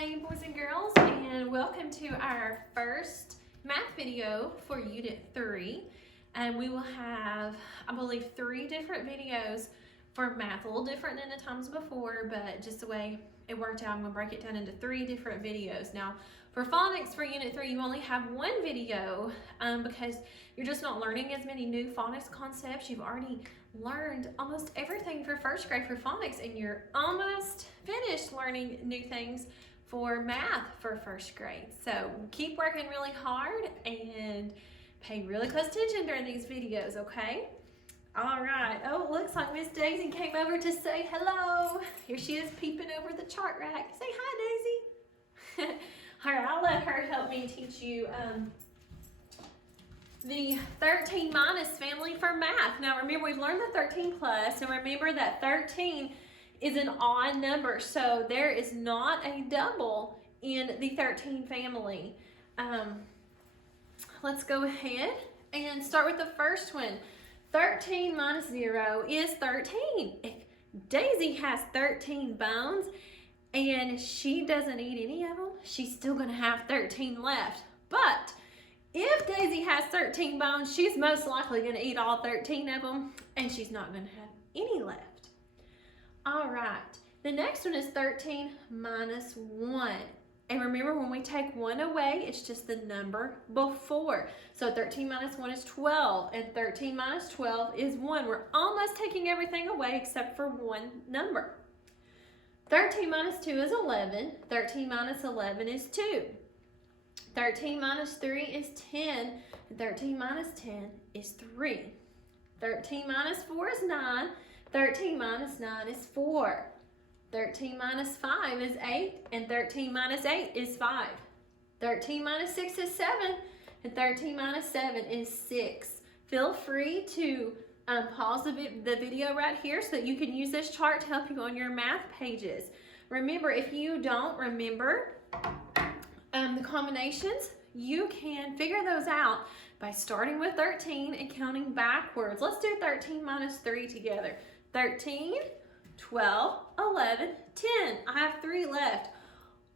Hey boys and girls, and welcome to our first math video for Unit 3. And we will have, I believe, 3 different videos for math. A little different than the times before, but just the way it worked out, I'm going to break it down into 3 different videos. Now, for phonics for Unit 3, you only have 1 video because you're just not learning as many new phonics concepts. You've already learned almost everything for first grade for phonics, and you're almost finished learning new things for math for first grade. So keep working really hard and pay really close attention during these videos, okay? All right. Oh, it looks like Miss Daisy came over to say hello. Here she is peeping over the chart rack. Say hi, Daisy. All right, I'll let her help me teach you the 13 minus family for math. Now remember, we've learned the 13 plus, and remember that 13 is an odd number, so there is not a double in the 13 family. Let's go ahead and start with the first one. 13 minus 0 is 13. If Daisy has 13 bones and she doesn't eat any of them, she's still going to have 13 left. But if Daisy has 13 bones, she's most likely going to eat all 13 of them, and she's not going to have any left. All right, the next one is 13 minus 1. And remember, when we take 1 away, it's just the number before. So 13 minus 1 is 12, and 13 minus 12 is 1. We're almost taking everything away except for one number. 13 minus 2 is 11. 13 minus 11 is 2. 13 minus 3 is 10. And 13 minus 10 is 3. 13 minus 4 is 9. 13 minus 9 is 4. 13 minus 5 is 8, and 13 minus 8 is 5. 13 minus 6 is 7, and 13 minus 7 is 6. Feel free to pause the video right here so that you can use this chart to help you on your math pages. Remember, if you don't remember the combinations, you can figure those out by starting with 13 and counting backwards. Let's do 13 minus 3 together. 13, 12, 11, 10. I have 3 left.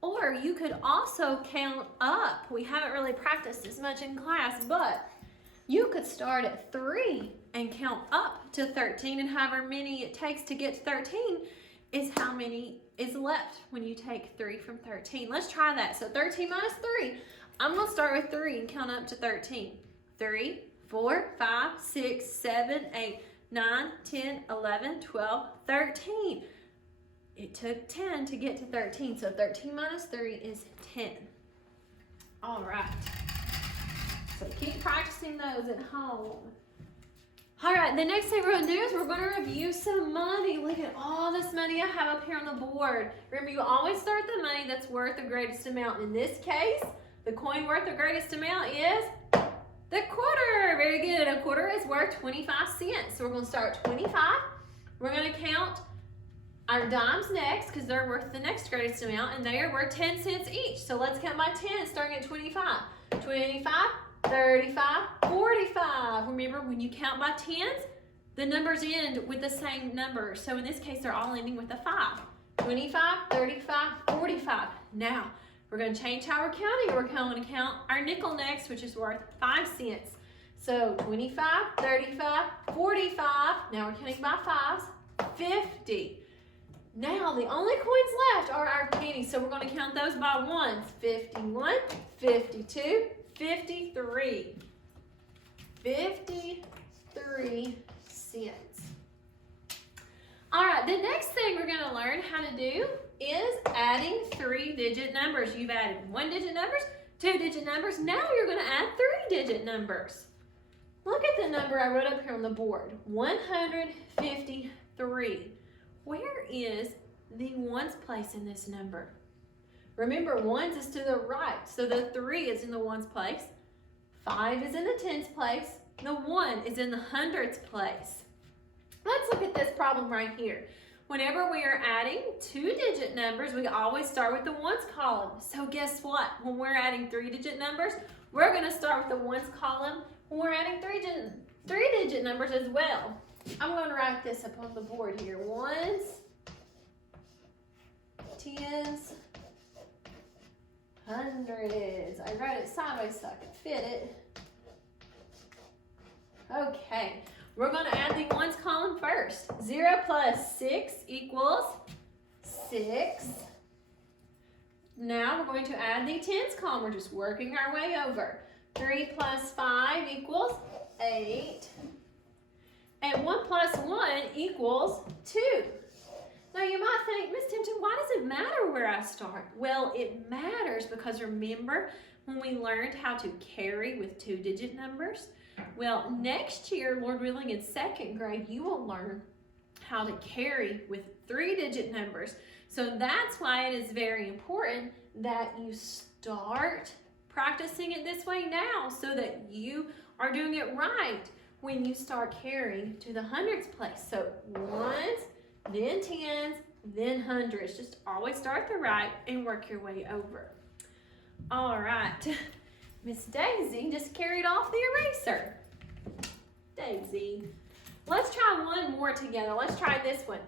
Or you could also count up. We haven't really practiced as much in class, but you could start at 3 and count up to 13, and however many it takes to get to 13 is how many is left when you take 3 from 13. Let's try that. So 13 minus 3. I'm going to start with 3 and count up to 13. 3, 4, 5, 6, 7, 8, 9, 10, 11, 12, 13. It took 10 to get to 13, so 13 minus 3 is 10. All right. So keep practicing those at home. All right, the next thing we're going to do is we're going to review some money. Look at all this money I have up here on the board. Remember, you always start the money that's worth the greatest amount. In this case, the coin worth the greatest amount is the quarter. Very good. A quarter is worth 25 cents. So we're going to start at 25. We're going to count our dimes next because they're worth the next greatest amount, and they are worth 10 cents each. So let's count by 10 starting at 25. 25, 35, 45. Remember, when you count by 10s, the numbers end with the same number. So in this case, they're all ending with a 5. 25, 35, 45. Now, we're going to change how we're counting. We're going to count our nickel next, which is worth 5 cents. So 25, 35, 45. Now we're counting by 5s. 50. Now the only coins left are our pennies, so we're going to count those by 1s. 51, 52, 53. 53 cents. All right, the next thing we're going to learn how to do is adding 3-digit numbers. You've added 1-digit numbers, 2-digit numbers. Now you're going to add 3-digit numbers. Look at the number I wrote up here on the board, 153. Where is the ones place in this number? Remember, ones is to the right, so the 3 is in the ones place. 5 is in the tens place. The 1 is in the hundreds place. Let's look at this problem right here. Whenever we are adding 2-digit numbers, we always start with the ones column. So guess what? When we're adding 3-digit numbers, we're going to start with the ones column when we're adding 3-digit numbers as well. I'm going to write this up on the board here. Ones, tens, hundreds. I wrote it sideways so I could fit it. Okay, we're going to add the ones column first. 0 plus 6 equals 6. Now we're going to add the tens column. We're just working our way over. 3 plus 5 equals 8. And 1 plus 1 equals 2. Now you might think, Miss Tempton, why does it matter where I start? Well, it matters because remember when we learned how to carry with 2-digit numbers? Well, next year, Lord willing, in 2nd grade, you will learn how to carry with 3-digit numbers. So that's why it is very important that you start practicing it this way now so that you are doing it right when you start carrying to the hundreds place. So ones, then tens, then hundreds. Just always start the right and work your way over. All right, Miss Daisy just carried off the eraser. Daisy. Let's try one more together. Let's try this one.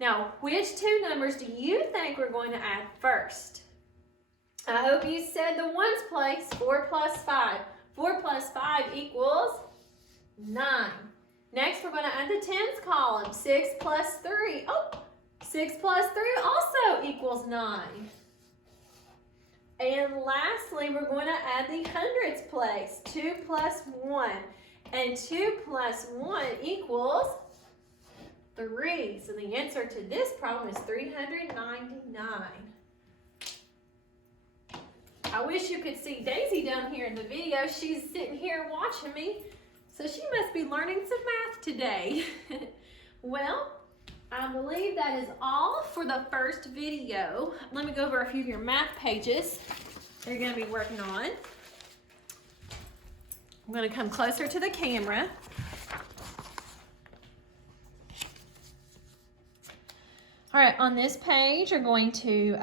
Now, which 2 numbers do you think we're going to add first? I hope you said the ones place, 4 plus 5. 4 plus 5 equals 9. Next, we're going to add the tens column. 6 plus 3. Oh, 6 plus 3 also equals 9. And lastly, we're going to add the hundreds place. 2 plus 1. And 2 plus 1 equals 3. So the answer to this problem is 399. I wish you could see Daisy down here in the video. She's sitting here watching me. So she must be learning some math today. Well, I believe that is all for the first video. Let me go over a few of your math pages that you're going to be working on. I'm going to come closer to the camera. All right, on this page, you're going to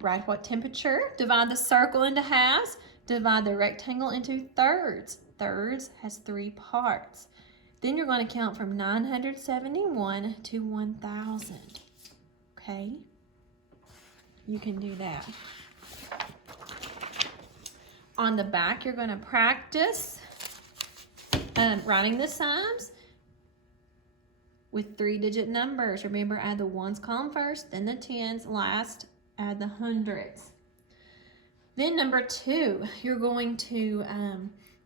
write what temperature, divide the circle into halves, divide the rectangle into thirds. Thirds has 3 parts. Then you're going to count from 971 to 1,000. Okay? You can do that. On the back, you're going to practice writing the sums with 3-digit numbers. Remember, add the ones column first, then the tens, last add the hundreds. Then number 2, you're going to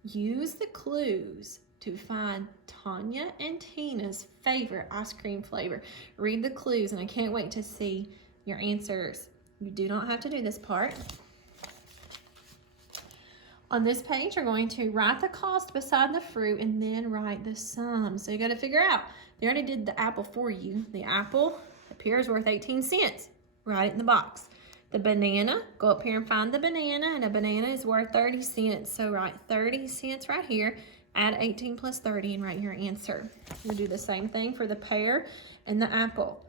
use the clues to find Tanya and Tina's favorite ice cream flavor. Read the clues, and I can't wait to see your answers. You do not have to do this part. On this page, you're going to write the cost beside the fruit and then write the sum. So you got to figure out. They already did the apple for you. The apple appears worth 18 cents. Write it in the box. The banana, go up here and find the banana, and a banana is worth 30 cents. So write 30 cents right here. Add 18 plus 30 and write your answer. You'll do the same thing for the pear and the apple.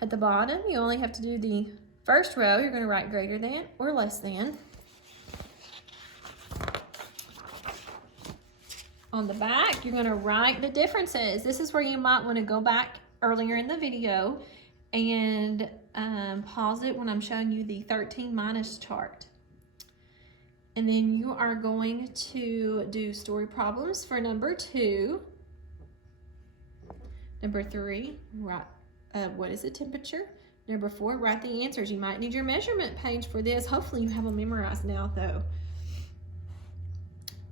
At the bottom, you only have to do the first row. You're going to write greater than or less than. On the back, you're going to write the differences. This is where you might want to go back earlier in the video and pause it when I'm showing you the 13 minus chart. And then you are going to do story problems for number 2. Number 3, write what is the temperature? Number 4, write the answers. You might need your measurement page for this. Hopefully you have them memorized now though.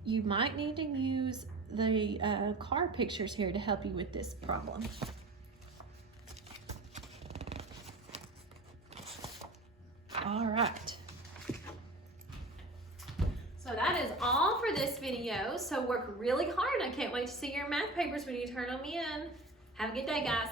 You might need to use the card pictures here to help you with this problem. All right. So that is all for this video. So work really hard. I can't wait to see your math papers when you turn them in. Have a good day, guys.